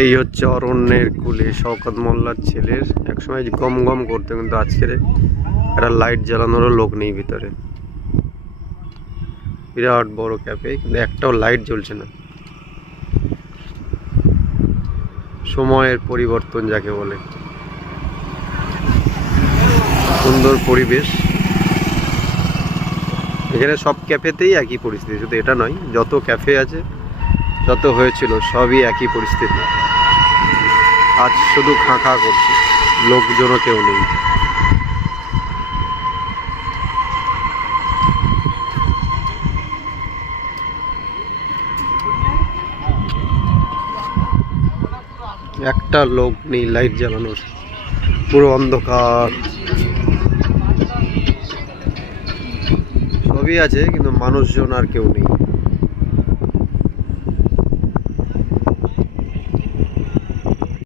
এই হচ্ছে অরণ্যের কুলে শওকত মোল্লার ছেলের, একসময় গম গম করতো, কিন্তু আজকের একটা লাইট জ্বালানোরও লোক নেই ভিতরে। বিরাট বড় ক্যাফে, কিন্তু একটাও লাইট জ্বলছে না। সময়ের পরিবর্তন যাকে বলে। সুন্দর পরিবেশ। এখানে সব ক্যাফেতেই একই পরিস্থিতি, শুধু এটা নয়, যত ক্যাফে আছে, যত হয়েছিল সবই একই পরিস্থিতি। আজ শুধু খাঁ খাঁ করছে, লোকজনও কেউ নেই। একটা লোক নেই লাইট জ্বালানোর, পুরো অন্ধকার। সবই আছে কিন্তু মানুষজন আর কেউ নেই।